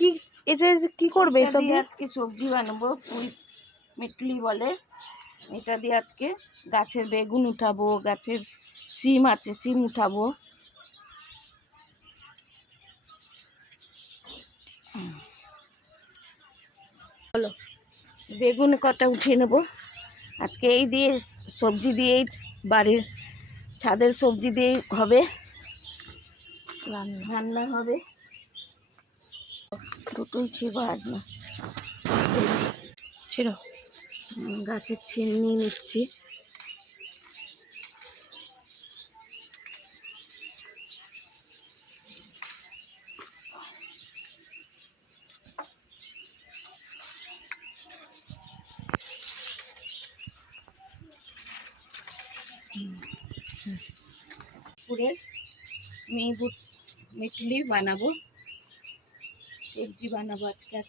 কি এসে কি করবে এসব দিয়ে? আজকে সবজি বানাবো, পুঁই মেটলি বলে। এটা দিয়ে আজকে গাছের বেগুন উঠাবো, গাছের সিম আছে সিম উঠাবো। হলো বেগুন কটা উঠিয়ে নেব আজকে। এই দিয়ে সবজি দিয়েই বাড়ির ছাদের সবজি দিয়ে হবে রান্না হবে। দুটোই ছিবা আর না ছিল। গাছের ছিম নিয়ে নিচ্ছি। পুরের মেটলি বানাবো, সবজি বানাবো আজকে।